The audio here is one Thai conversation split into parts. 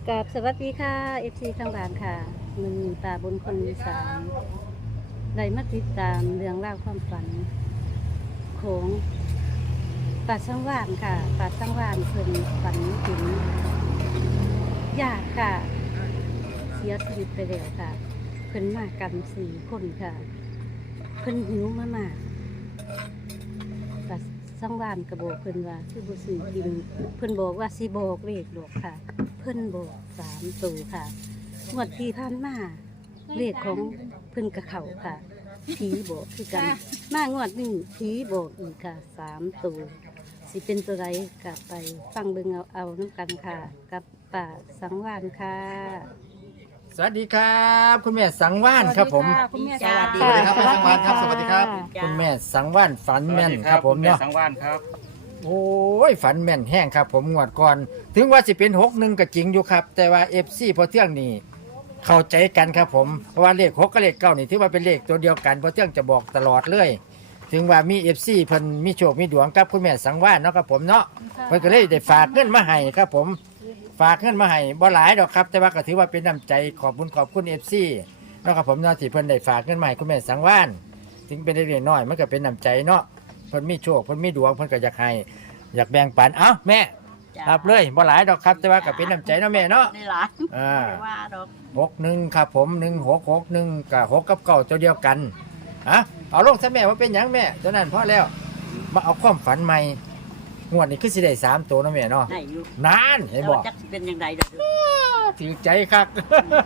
กับสวัสดีค่ะ FC ทางบ้านค่ะมือป่าบนคนอีสานได้มาติดตามเรื่องราวความฝันของป่าสังวานค่ะป่าสังวานเพิ่นฝันถึงญาติค่ะเสียชีวิตไปแล้วค่ะเพิ่นมากัน4 คนค่ะเพิ่นหิวมากป่าสังวานกระบอกเพิ่นว่าคือบ่ซื้อกินเพิ่นบอกว่าสิบอกเลขดอกค่ะ เพิ่นบอก3 ตัวค่ะงวดที่ผ่านมาเลขของเพิ่นกระเขาค่ะผีบอกคือกันมางวดนี้ผีบอกอีกค่ะ3 ตัวสิเป็นตัวไรกลับไปฟังเบิ่งเอาน้ำกันค่ะ กับป่าสังวานค่ะสวัสดีครับคุณแม่สังวานครับผมคุณแม่สวัสดีค่ะครับแม่สังวานครับสวัสดีครับคุณแม่สังวานฝันแม่นครับผมแม่เนาะสังวานครับโอ้ยฝันแม่นแห้งครับผมงวดก่อน ถึงว่าสิเป็น61ก็จริงอยู่ครับ แต่ว่า FC พอเที่ยงนี่เข้าใจกันครับผมเพราะว่าเลข6กับเลข9นี่ถือว่าเป็นเลขตัวเดียวกันพอเที่ยงจะบอกตลอดเลย ถึงว่ามี FC เพิ่นมีโชคมีดวงกับคุณแม่สังวานเนาะครับผมเนาะเพิ่นก็เลยได้ฝากเงินมาให้ครับผมฝากเงินมาให้บ่หลายดอกครับ แต่ว่าก็ถือว่าเป็นน้ำใจขอบคุณ FC เนาะครับผมเนาะที่เพิ่นได้ฝากเงินมาให้คุณแม่สังวานถึงเป็นเล็กๆน้อยๆมันก็เป็นน้ำใจเนาะเพิ่นมีโชคเพิ่นมีดวงเพิ่นก็อยากให้อยากแบ่งปันเอ้าแม่รับเลยบ่หลายดอกครับ แต่ว่าก็เป็นน้ำใจเนาะแม่เนาะนี่หลานอ่าไม่ว่าดอก 61ครับผม1661กับ6กับ9ตัวเดียวกันเอาลงซะแม่ว่าเป็นหยังแม่ตัวนั้นพอแล้วมาเอาความฝันใหม่งวดนี้คือสิได้3ตัวเนาะแม่เนาะได้อยู่นานเห็นแต่บ่ว่าจักสิเป็นยังไงดอกถือใจคัก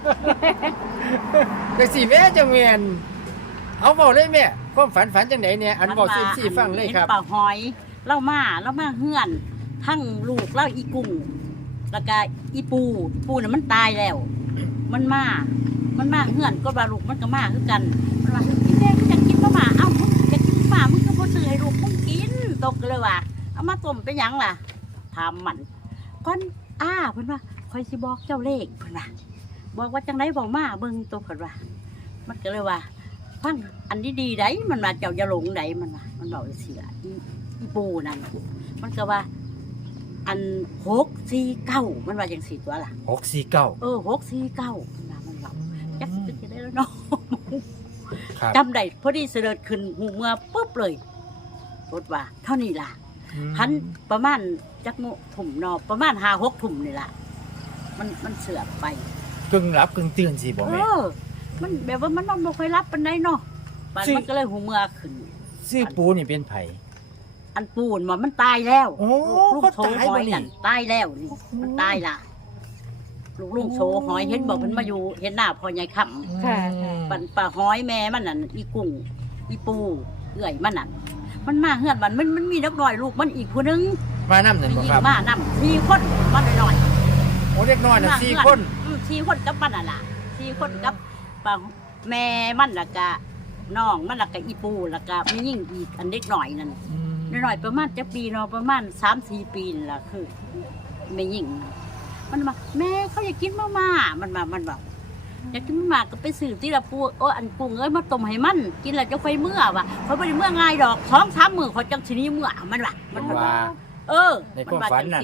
แต่สิแม่จังแม่นเอาเว้าเลยแม่ความฝันจังไดเนี่ยอันบอกสิฟังเลยครับห็นป่าหอยเล่ามาเฮือนทั้งลูกเล่าอีกุ้งแล้วก็อีปูน่ะมันตายแล้ว มันมาเฮือนก็บาลูกมันก็มาคือกันมันว่าพี่แม่ก็อยากกินมาม่าเอ้ามึงอยากกินมาม่ามึงก็บ่ซื้อให้ลูกมึงกินตกเลยว่ะเอามาต้มเป็นหยังล่ะถามมันก่อนเพิ่นว่าคอยสิบอกเจ้าเลขเพิ่นว่าบอกว่าจังไดบอกมาเบิ่งตัวเพิ่นว่ามันก็เลยว่าฟังอันนี้ดีไดมันว่าเจ้าอย่าหลงไดมันว่ามันบอกเสียอีปูนั่นมันก็ว่าอัน649มันว่าจังสี่ตัวล่ะ 649 649มันว่าจักสิจะได้แล้วเนาะครับจำได้พอดีเสด็จขึ้นหูเมื่อปุ๊บเลยรถว่าเท่านี้ล่ะพันประมาณจักโมถุ่มนอประมาณ5-6 ถุ่มนี่ล่ะมันเสือกไปกึ่งหลับกึ่งตื่นสิบ่แม่มันแบบว่ามันนอนบ่ค่อยรับปานใดเนาะปานสิมันก็เลยหูเมื่อขึ้นชื่อปูนี่เป็นไผอันปูนว่ามันตายแล้วโอ้ลูกก็โชตายหอบ่ยนี่นั่นตายแล้วนี่มันตายล่ะลูกโชหอยเห็นบอกมันมาอยู่เห็นหน้าพ่อใหญ่ค่ำค่ะปันป่าหอยแม่มันนั่นอีกุ้งอีปูเอื่อยมันนั่นมันมาเฮือนมันมีนักน้อยลูกมันอีกผู้หนึงมานำนั่นบ่ยิครับมานำ4 คนมันน้อยโอ้เด็กน้อยๆน่ะมา 4 เฮือคน 4 คนกับมันน่ะล่ะ4 คนกับป่าแม่มันแล้วก็น้องมันแล้วก็อีปูแล้วก็ไม่ยิ่งอีกอันเด็กหน่อยนั่นน้อยๆประมาณจักปีเนาะประมาณ3-4 ปีนั่นล่ะคือไม่ยิ่งมันมาแม่เขาอยากกินมาม่ามันบอกอยากกินมาม่าก็ไปซื้อที่ละปูอันปูเอ้ยมาต้มให้มันกินแล้วจะไฟเมื่อว่ะเขาไม่ได้เมื่อง่ายดอก2-3 มื้อเขาจังสินี้เมื่อมันว่ะมันว่าในความฝันนั่น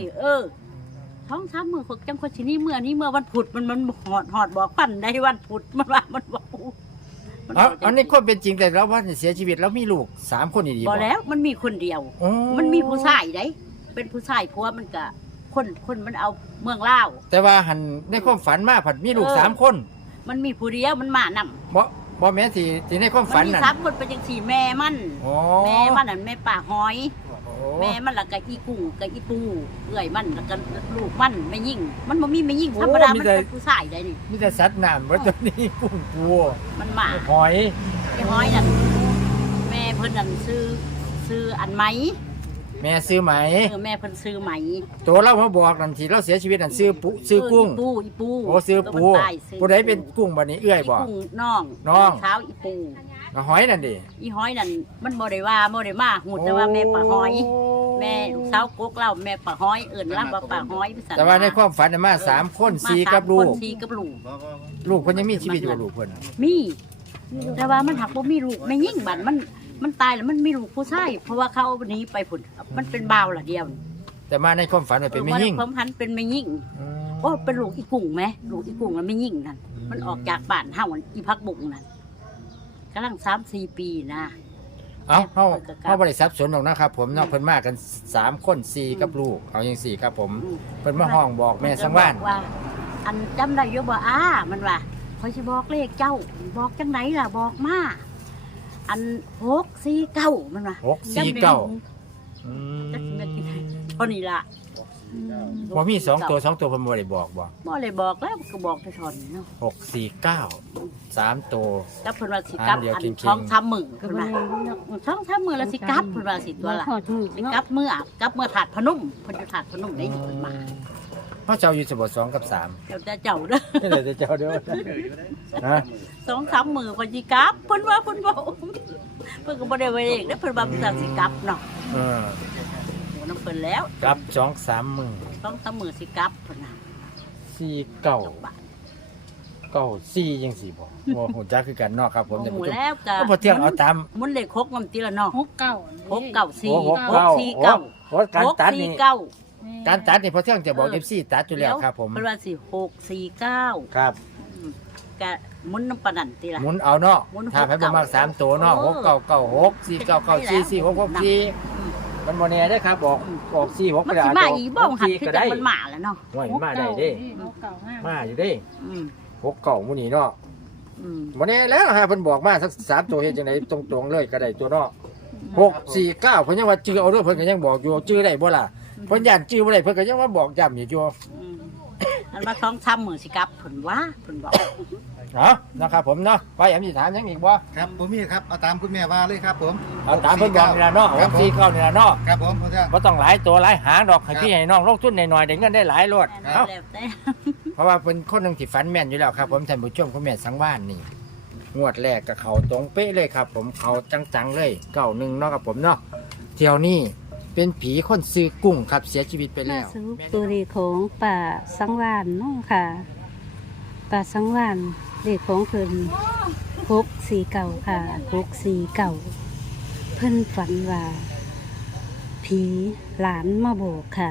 2-3 มื้อเขาจังคนสินี้เมื่อวันพุธมันหอดบอกปั้นได้วันพุธมันว่ามันบอกเอาในความเป็นจริงแต่เราว่าเสียชีวิตแล้วมีลูก3 คนอีดีบ่แล้วมันมีคนเดียวโอ้มันมีผู้ชายได้เป็นผู้ชายผัวมันก็คนมันเอาเมืองลาวแต่ว่าหันในความฝันมาผัดมีลูก3 คนมันมีผู้เดียวมันมานำบ่แม่นที่ในความมัฝันมีนั่น 3 คนเป็นจังซี่แม่มันโอ้แม่มันนั่นแม่ป่าหอยโอ้แม่มันแล้วก็อีกุ้งกับอีปูเอื้อยมันแล้วก็ลูกมันไม่ยิ่งมันบ่มีไม่ยิ่งธรรมดามันเป็นผู้ชายได้นี่มีแต่สัตว์น้ำว่าตัวนี้กุ้งปูมันมาหอยไอ้หอยนั่นแม่เพิ่นนั่นซื้ออันไหมแม่ซื้อไหมแม่เพิ่นซื้อไหมตัวเรามาบอกนั่นที่เราเสียชีวิตนั่นซื้อกุ้งอีปูโอ้ซื้อปูตัวมันตายซื้อผู้ใดเป็นกุ้งบัดนี้เอื้อยบ่กุ้งน้องน้องเช้าอีปูหอยนั่นดิอีหอยนั่นมันบ่ได้ว่าบ่ได้มาหูแต่ว่าแม่ป่าหอย แม่ลูกสาวกกเล่าแม่ป่าหอยเอิ้นรับว่าป่าหอยภาษาแต่ว่าในความฝันน่ะมา3 คน4กับลูก 4กับลูกลูกเพิ่นยังมีชีวิตอยู่ลูกเพิ่นมีแต่ว่ามันหักบ่มีลูกไม่ยิ่งบัดมันตายแล้วมันมีลูกผู้ชายเพราะว่าเขาเอาหนีไปพุ่นมันเป็นบ่าวละเดียวแต่มาในความฝันมันเป็นแม่ยิ่งความพันเป็นไม่ยิ่งอืมโอ้เป็นลูกอีกุ้งไหมลูกอีกุ้งแล้วไม่ยิ่งนั่นมันออกจากบ้านเฮาอีพักบุกนั่นกำลัง3-4 ปีนะเอาเขาบริษัทสวนหรอกนะครับผมเนาะเพิ่นมากัน3 คน4กับลูกเอาอย่าง4ครับผมเพิ่นมาห้องบอกแม่สังวานว่าอันจำได้อยู่บ่มันว่าคอยสิบอกเลขเจ้าบอกจังไหนล่ะบอกมาอัน649มันว่า 649อืจักสิแม่นมที่ไหนเท่านี้ล่ะบ่มี2 ตัว2 ตัวเพิ่นบ่ได้บอกบ่บ่เลยบอกแล้วก็บอกไปเทอนเนาะ 649 3 ตัวแล้วเพิ่นว่าสิกลับเดียวอันจริงๆ 2-3 มื้อเพิ่นว่า2-3 มื้อแล้วสิกลับเพิ่นว่าสิตัวละหอดมือสิเนาะกลับมื้อถาดพนมเพิ่นจะถาดพนมได้อยู่เพิ่นมาเพราะเจ้าอยู่สบ2กับ3 เดี๋ยวแต่เจ้าเด้อนี่เลยเจ้าเด้อฮะ 2-3 มื้อเพิ่นสิกลับเพิ่นว่าเพิ่นบอกเพิ่นก็บ่ได้ไว้เองเด้อเพิ่นว่าเพิ่นจะสิกลับเนาะเออโอ้นำเพิ่นแล้วกับ2-3 มื้อ 2-3 มื้อสิกลับเพิ่นน่ะ 49 94จังซี่บ่บ่ฮู้จักคือกันเนาะครับผมโอ้ท่านโหผู้ชมแล้วก็ก็บ่เที่ยงเอาตามมุนเลข6นำติละเนาะ 69 694 โอ้การตัดนี่ 649 การตัดนี่พอเที่ยงจะบอก FC ตัดอยู่แล้วครับผมเพิ่นว่าสิ649 ครับก็มุนน้ำปานนันติละหมุนเอาเนาะหมุนถ้าให้บ่มาก3ตัวเนาะเออ 6996 4994 4664มันบ่แน่เด้อครับบอก46 มันก็ได้สิมาอีกบ่หันคือก็จัได้งมันมาแล้วเนาะโอ้ยมาได้เด้มาอยู่เด้อืม 69หมู่นี้เนาะอืมบ่แน่แล้วฮะเพิ่นบอกมาสัก3ตัวเฮ็ดจังไดตรงๆเลยก็ได้ตัวเนาะ649เพิ่นยังว่าจื้อเอาเด้อเพิ่นก็ยังบอกอยู่จื้อได้บ่ล่ะเพิ่นย่านจื้อบ่ได้เพิ่นก็ยังว่าบอกย้ำอยู่อืมอันมา2-3มื้อสิกลับเพิ่นว่าเพิ่นบอกนะครับผมเนาะไปแอมสิถามหยังอีกบ่ครับผมมีครับเอาตามคุณแม่ว่าเลยครับผมเอาตามเพิ่นบอกนี่ล่ะเนาะครับผม 649นี่ล่ะเนาะครับผมพ่อเจ้าบ่ต้องหลายตัวหลายหางดอกให้ครับพี่ให้น้องลงทุนหน่อยๆได้เงินได้หลายโลดแล้วเอ้าแต่เพราะว่าเป็นคนหนึงที่ฝันแม่นอยู่แล้วครับผมท่านผู้ชมคุณแม่สังวานนี่งวดแรกก็เข้าตรงเป๊ะเลยครับ ผมเข้าจังๆเลย91เนาะครับผมเนาะเที่ยวนี้เป็นผีคนซื้อกุ้งครับเสียชีวิตไปมาแล้วสรุปตัวเลขของป่าสังวานเนาะค่ะป่าสังวานเลขของเพิ่น649ค่ะ649เพิ่นฝันว่าผีหลานมาบอกค่ะ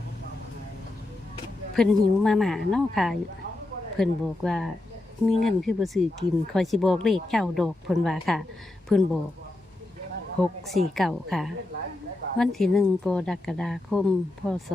เพิ่นหิวมาหมาเนาะค่ะ เพิ่นบอกว่ามีเงินคือบ่ซื้อกินคอยสิบอกเลขเจ้าดอกเพิ่นว่าค่ะ เพิ่นบอก649ค่ะ วันที่1กรกฎาคมพศ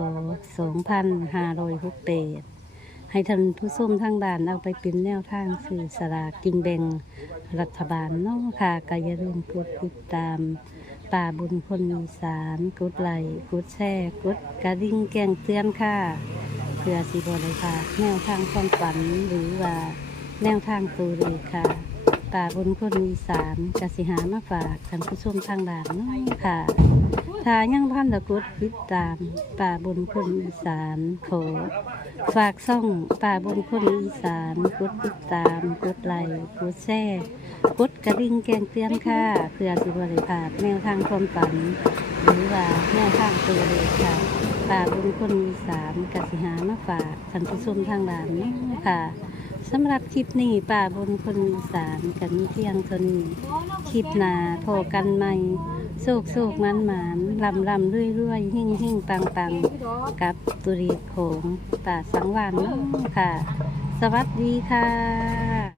2568ให้ท่านผู้ชมทางบ้านเอาไปเป็นแนวทางสื่อสลากกินแบ่งรัฐบาลเนาะค่ะก็อย่าลืมกดติดตามป่าบุญคนอีสานกดไลค์กดแชร์กดกระดิ่งแจ้งเตือนค่ะเพื่อสิบริพลาดแนวทางความฝันหรือว่าแนวทางตัวเลขค่ะป่าบุญคนอีสานกสิหามาฝากท่านผู้ชมทางบ้านเนาะค่ะถ้ายังพันตะกดติดตามป่าบุญคนอีสานขอฝากซ่องป่าบุญคนอีสานกดติดตามกดไลค์กดแชร์กดกระดิ่งแจ้งเตือนค่ะเพื่อสิบริพลาดแนวทางความฝันหรือว่าแนวทางตัวเลขค่ะป่าบุญคนอีสานกสิหามาฝากท่านผู้ชมทางบ้านเนาะค่ะสำหรับคลิปนี้ป่าบนคนอีสานกันมีเที่ยงเท่านี้คลิปหนาโทรกันใหม่โศกโศกมันหมานลำลำเรื่อยเรื่อยหิ่งหิ่งปังปังกับตุรีของป่าสังวานเนาะค่ะ สวัสดีค่ะ